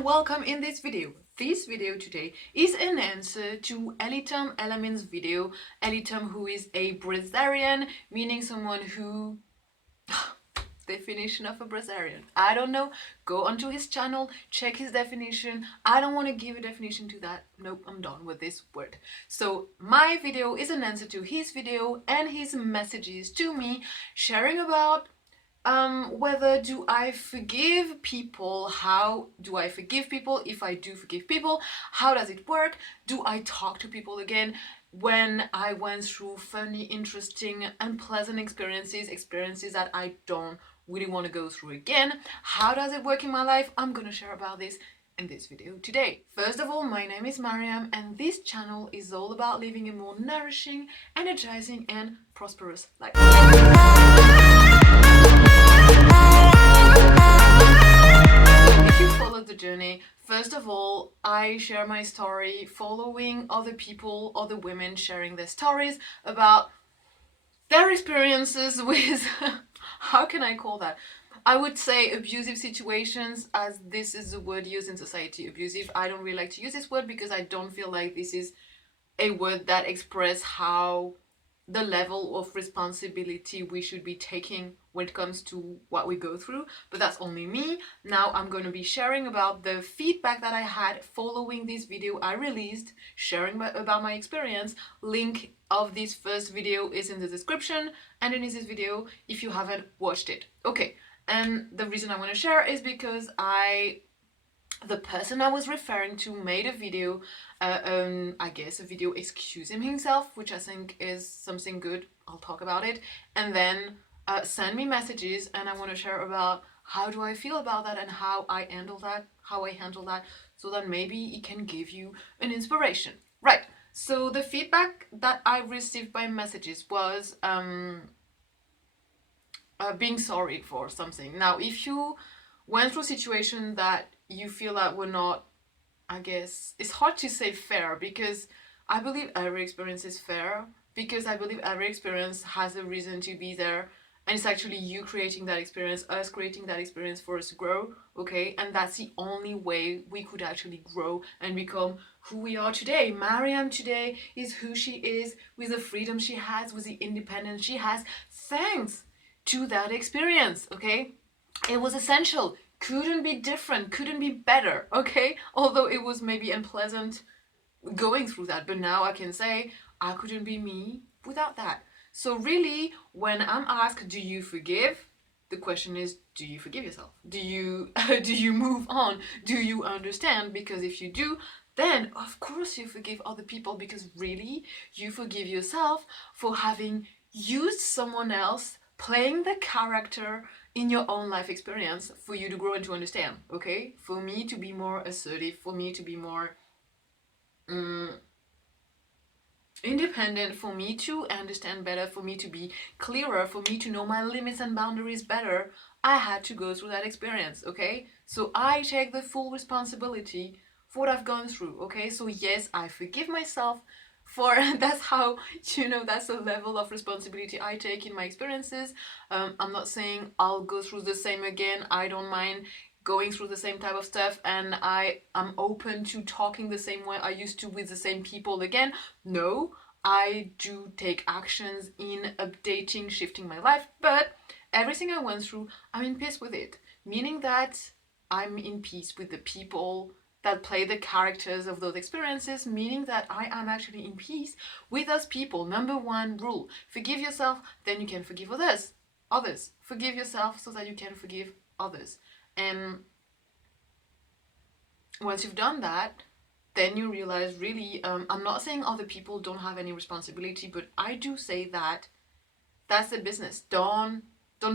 and welcome in this video. This video today is an answer to Elitam Element's video. Elitam, who is a Brazilian, meaning someone who... definition of a Brazilian, I don't know. Go onto his channel, check his definition. I don't want to give a definition to that. Nope, I'm done with this word. So my video is an answer to his video and his messages to me, sharing about whether do I forgive people, how do I forgive people, if I do forgive people, how does it work, do I talk to people again when I went through funny, interesting, unpleasant experiences that I don't really want to go through again, how does it work in my life? I'm gonna share about this in this video today. First of all, my name is Mariam and this channel is all about living a more nourishing, energizing and prosperous life. If you follow the journey, first of all, I share my story following other people, other women sharing their stories about their experiences with, how can I call that? I would say abusive situations, as this is the word used in society, abusive. I don't really like to use this word because I don't feel like this is a word that expresses how the level of responsibility we should be taking when it comes to what we go through, but that's only me. Now I'm going to be sharing about the feedback that I had following this video I released, sharing about my experience. Link of this first video is in the description and in this video if you haven't watched it. Okay, and the reason I want to share is because the person I was referring to made a video, I guess a video excusing himself, which I think is something good. I'll talk about it. And then send me messages, and I want to share about how do I feel about that and how I handle that, so that maybe it can give you an inspiration. Right, so the feedback that I received by messages was being sorry for something. Now, if you went through a situation that you feel that were not, I guess, it's hard to say fair, because I believe every experience is fair, because I believe every experience has a reason to be there, and it's actually you creating that experience, us creating that experience for us to grow, okay? And that's the only way we could actually grow and become who we are today. Mariam today is who she is, with the freedom she has, with the independence she has, thanks to that experience, okay? It was essential. Couldn't be different, couldn't be better, okay? Although it was maybe unpleasant going through that, but now I can say I couldn't be me without that. So really, when I'm asked, do you forgive? The question is, do you forgive yourself? Do you do you move on? Do you understand? Because if you do, then of course you forgive other people, because really you forgive yourself for having used someone else playing the character in your own life experience for you to grow and to understand, okay? For me to be more assertive, for me to be more independent, for me to understand better, for me to be clearer, for me to know my limits and boundaries better, I had to go through that experience, okay? So I take the full responsibility for what I've gone through, okay? So yes, I forgive myself for that's how, you know, that's the level of responsibility I take in my experiences. I'm not saying I'll go through the same again. I don't mind going through the same type of stuff, and I'm open to talking the same way I used to with the same people again. No, I do take actions in updating, shifting my life, but everything I went through, I'm in peace with it, meaning that I'm in peace with the people that play the characters of those experiences, meaning that I am actually in peace with those people. Number one rule, forgive yourself, then you can forgive others. Forgive yourself so that you can forgive others. And once you've done that, then you realize really, I'm not saying other people don't have any responsibility, but I do say that that's their business. Don't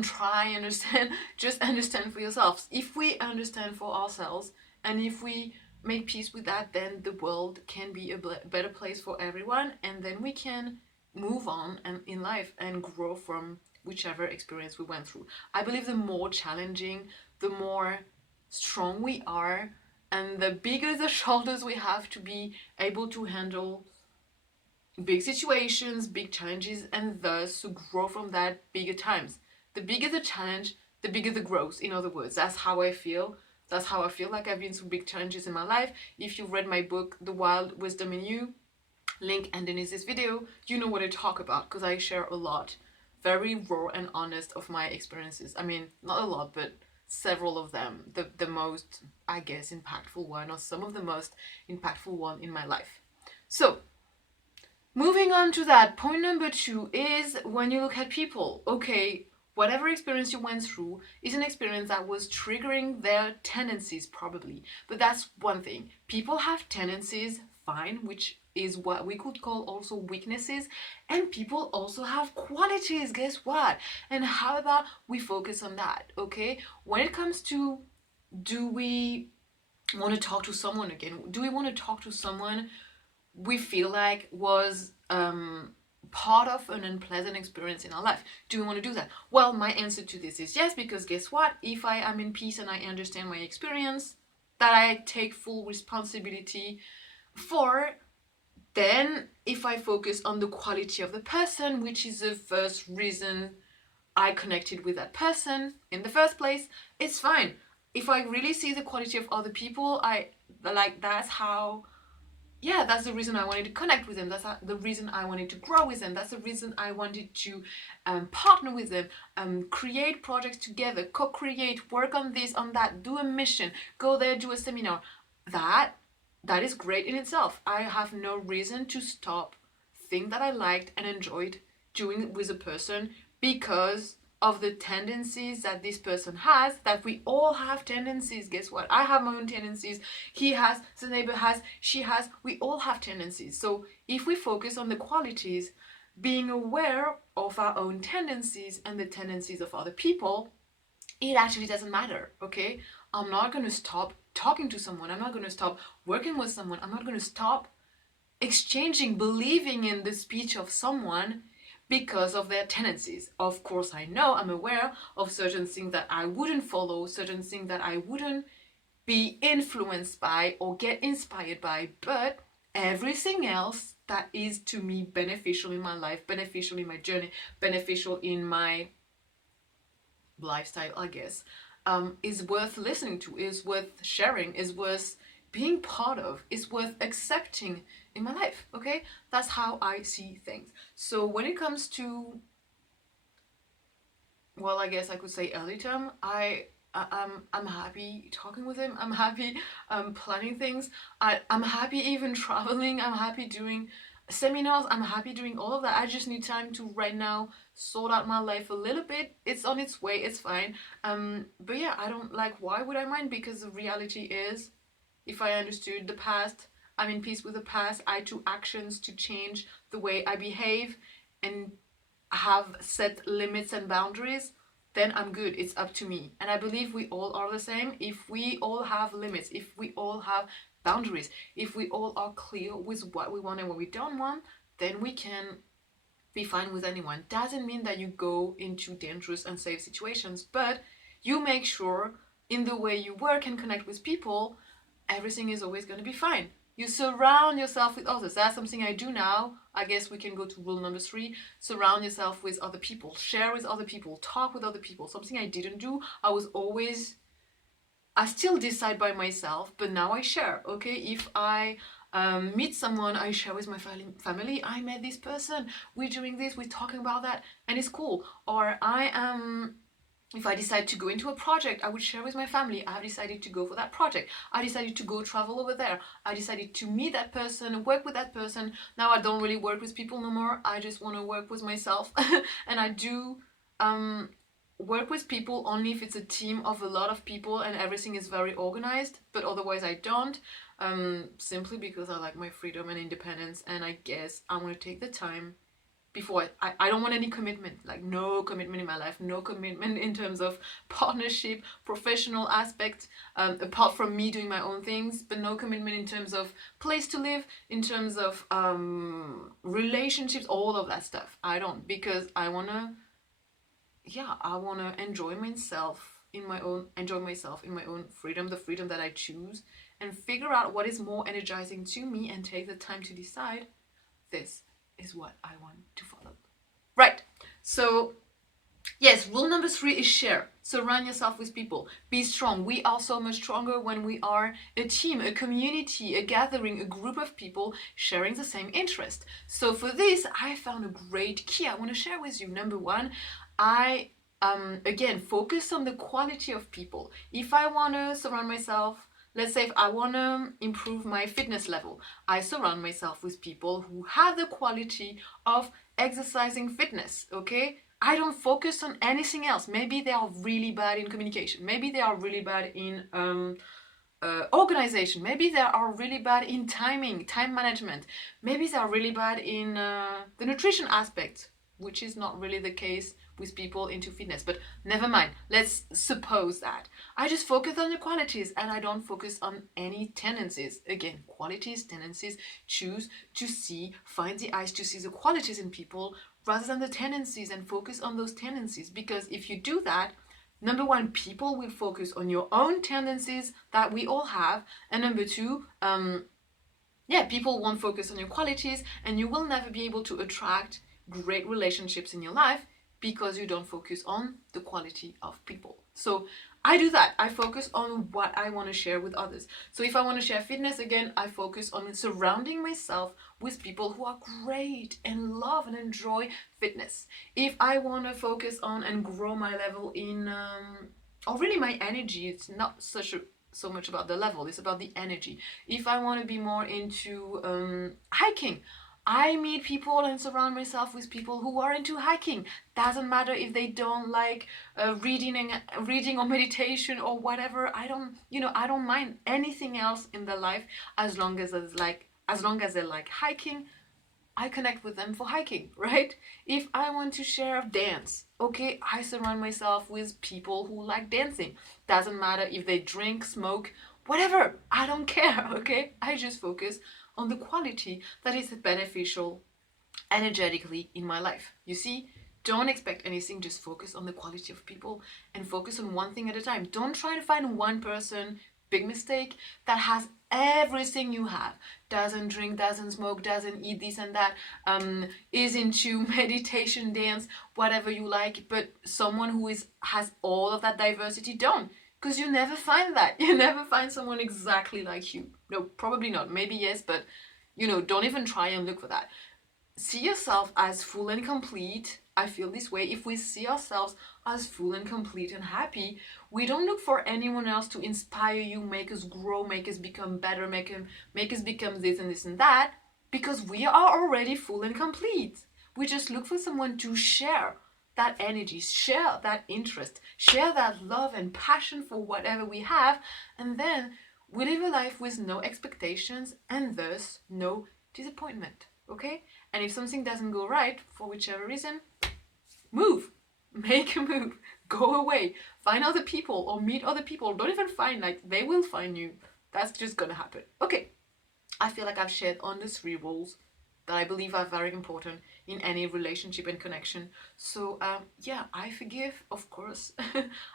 try and understand, just understand for yourselves. If we understand for ourselves, and if we make peace with that, then the world can be a better place for everyone, and then we can move on and in life and grow from whichever experience we went through. I believe the more challenging, the more strong we are, and the bigger the shoulders we have to be able to handle big situations, big challenges, and thus to grow from that bigger times. The bigger the challenge, the bigger the growth, in other words. That's how I feel. That's how I feel. Like I've been through big challenges in my life. If you've read my book, The Wild Wisdom in You, link underneath this video, you know what I talk about, because I share a lot, very raw and honest, of my experiences. I mean, not a lot, but several of them. The most, I guess, impactful one, or some of the most impactful one in my life. So, moving on to that, point number 2 is when you look at people, okay, whatever experience you went through is an experience that was triggering their tendencies, probably. But that's one thing. People have tendencies, fine, which is what we could call also weaknesses. And people also have qualities, guess what? And how about we focus on that, okay? When it comes to, do we want to talk to someone again? Do we want to talk to someone we feel like was part of an unpleasant experience in our life? Do we want to do that? Well, my answer to this is yes, because guess what? If I am in peace and I understand my experience, that I take full responsibility for, then if I focus on the quality of the person, which is the first reason I connected with that person in the first place, it's fine. If I really see the quality of other people, that's how, yeah, that's the reason I wanted to connect with them. That's the reason I wanted to grow with them. That's the reason I wanted to partner with them, create projects together, co-create, work on this, on that, do a mission, go there, do a seminar. That is great in itself. I have no reason to stop thing that I liked and enjoyed doing with a person because of the tendencies that this person has, that we all have tendencies. Guess what? I have my own tendencies. He has, the neighbor has, she has, we all have tendencies. So if we focus on the qualities, being aware of our own tendencies and the tendencies of other people, it actually doesn't matter, okay? I'm not going to stop talking to someone. I'm not going to stop working with someone. I'm not going to stop exchanging, believing in the speech of someone because of their tendencies. Of course, I know, I'm aware of certain things that I wouldn't follow, certain things that I wouldn't be influenced by or get inspired by, but everything else that is to me beneficial in my life, beneficial in my journey, beneficial in my lifestyle, I guess, is worth listening to, is worth sharing, is worth being part of, is worth accepting in my life, okay? That's how I see things. So when it comes to, well, I guess I could say early term, I'm happy talking with him. I'm happy planning things. I'm happy even traveling. I'm happy doing seminars. I'm happy doing all of that. I just need time to right now sort out my life a little bit. It's on its way. It's fine. But yeah, I don't like. Why would I mind? Because the reality is, if I understood the past, I'm in peace with the past. I took actions to change the way I behave and have set limits and boundaries, then I'm good. It's up to me. And I believe we all are the same. If we all have limits, if we all have boundaries, if we all are clear with what we want and what we don't want, then we can be fine with anyone. Doesn't mean that you go into dangerous, unsafe situations, but you make sure in the way you work and connect with people, everything is always going to be fine. You surround yourself with others. That's something I do now. I guess we can go to rule number 3. Surround yourself with other people. Share with other people. Talk with other people. Something I didn't do. I still decide by myself, but now I share. Okay, if I meet someone, I share with my family. I met this person. We're doing this. We're talking about that, and it's cool. Or if I decide to go into a project, I would share with my family. I have decided to go for that project. I decided to go travel over there. I decided to meet that person, work with that person. Now I don't really work with people no more. I just want to work with myself. And I do work with people only if it's a team of a lot of people and everything is very organized. But otherwise I don't. Simply because I like my freedom and independence. And I guess I want to take the time before I don't want any commitment, like no commitment in my life, no commitment in terms of partnership, professional aspect, apart from me doing my own things, but no commitment in terms of place to live, in terms of relationships, all of that stuff. I don't, because I want to enjoy myself in my own freedom, the freedom that I choose, and figure out what is more energizing to me and take the time to decide this is what I want to follow. Right. So, yes, rule number 3 is share. Surround yourself with people. Be strong. We are so much stronger when we are a team, a community, a gathering, a group of people sharing the same interest. So for this, I found a great key I want to share with you. Number one, I again focus on the quality of people. If I want to surround myself, let's say if I want to improve my fitness level, I surround myself with people who have the quality of exercising fitness, okay? I don't focus on anything else. Maybe they are really bad in communication. Maybe they are really bad in organization. Maybe they are really bad in timing, time management. Maybe they are really bad in the nutrition aspect, which is not really the case with people into fitness. But never mind. Let's suppose that. I just focus on the qualities and I don't focus on any tendencies. Again, qualities, tendencies. Choose to see, find the eyes to see the qualities in people rather than the tendencies, and focus on those tendencies. Because if you do that, number one, people will focus on your own tendencies that we all have, and number two, people won't focus on your qualities, and you will never be able to attract great relationships in your life because you don't focus on the quality of people. So I do that. I focus on what I want to share with others. So if I want to share fitness, again, I focus on surrounding myself with people who are great and love and enjoy fitness. If I want to focus on and grow my level in, or really my energy, it's not so much about the level, it's about the energy. If I want to be more into hiking, I meet people and surround myself with people who are into hiking. Doesn't matter if they don't like reading or meditation or whatever. I don't mind anything else in their life as long as they like hiking. I connect with them for hiking, right? If I want to share dance, okay, I surround myself with people who like dancing. Doesn't matter if they drink, smoke, whatever. I don't care, okay? I just focus on the quality that is beneficial energetically in my life. You see, don't expect anything, just focus on the quality of people and focus on one thing at a time. Don't try to find one person, big mistake, that has everything you have. Doesn't drink, doesn't smoke, doesn't eat this and that, is into meditation, dance, whatever you like, but someone who has all of that diversity, don't. Because you never find that. You never find someone exactly like you. No, probably not. Maybe yes, but don't even try and look for that. See yourself as full and complete. I feel this way. If we see ourselves as full and complete and happy, we don't look for anyone else to inspire you, make us grow, make us become better, make us become this and this and that, because we are already full and complete. We just look for someone to share that energy, share that interest, share that love and passion for whatever we have, and then we live a life with no expectations and thus no disappointment, okay? And if something doesn't go right, for whichever reason, move. Make a move. Go away. Find other people or meet other people. Don't even find, they will find you. That's just gonna happen. Okay. I feel like I've shared on the 3 rules that I believe are very important in any relationship and connection. So, I forgive, of course.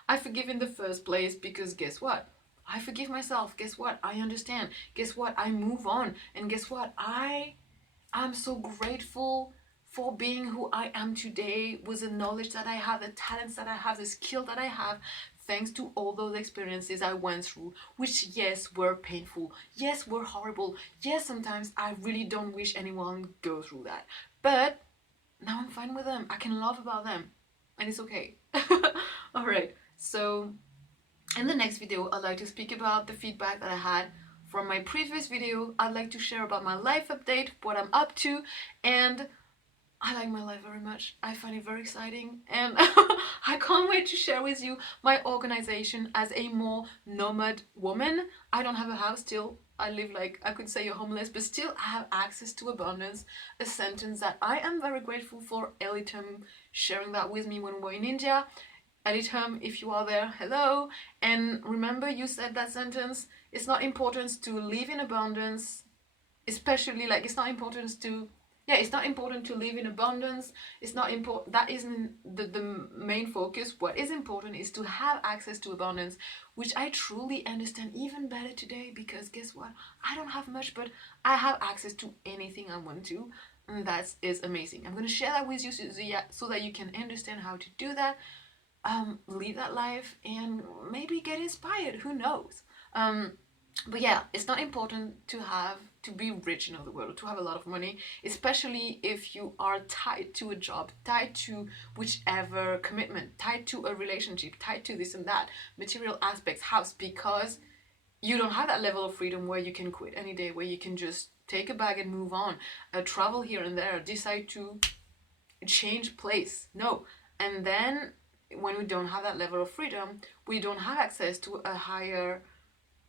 I forgive in the first place because guess what? I forgive myself. Guess what? I understand. Guess what? I move on. And guess what? I'm so grateful for being who I am today with the knowledge that I have, the talents that I have, the skill that I have, thanks to all those experiences I went through, which, yes, were painful, yes, were horrible, yes, sometimes I really don't wish anyone go through that. But now I'm fine with them. I can laugh about them, and it's okay. Alright, so in the next video, I'd like to speak about the feedback that I had from my previous video. I'd like to share about my life update, what I'm up to, and I like my life very much. I find it very exciting, and I can't wait to share with you my organization as a more nomad woman. I don't have a house still. I live I could say homeless, but still I have access to abundance, a sentence that I am very grateful for Elitum sharing that with me when we were in India. Elitum, if you are there, hello. And remember, you said that sentence, it's not important to live in abundance, especially it's not important to live in abundance. It's not important. That isn't the main focus. What is important is to have access to abundance, which I truly understand even better today, because guess what? I don't have much, but I have access to anything I want to, and that is amazing. I'm going to share that with you so that you can understand how to do that. lead that life and maybe get inspired. Who knows? But yeah, it's not important to be rich in other world, to have a lot of money, especially if you are tied to a job, tied to whichever commitment, tied to a relationship, tied to this and that, material aspects, house, because you don't have that level of freedom where you can quit any day, where you can just take a bag and move on, travel here and there, decide to change place. No. And then when we don't have that level of freedom, we don't have access to a higher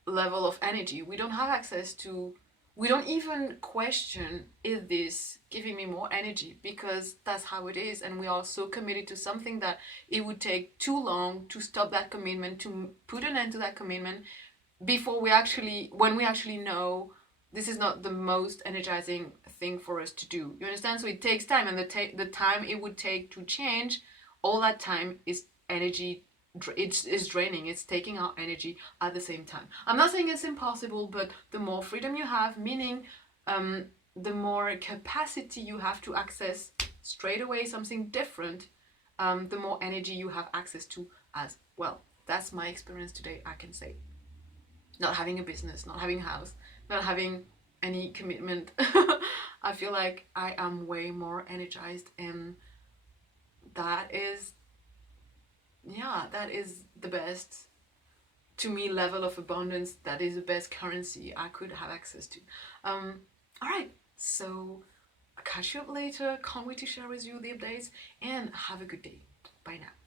level of energy. We don't have access to, we don't even question, is this giving me more energy? Because that's how it is. And we are so committed to something that it would take too long to stop that commitment, to put an end to that commitment before we actually, when we actually know this is not the most energizing thing for us to do. You understand? So it takes time, and the time it would take to change, all that time is energy. It's draining. It's taking our energy at the same time. I'm not saying it's impossible, but the more freedom you have, meaning the more capacity you have to access straight away something different, the more energy you have access to as well. That's my experience today, I can say. Not having a business, not having a house, not having any commitment. I feel like I am way more energized, and that is, yeah, that is the best, to me, level of abundance. That is the best currency I could have access to. All right, so I'll catch you up later. Can't wait to share with you the updates, and have a good day. Bye now.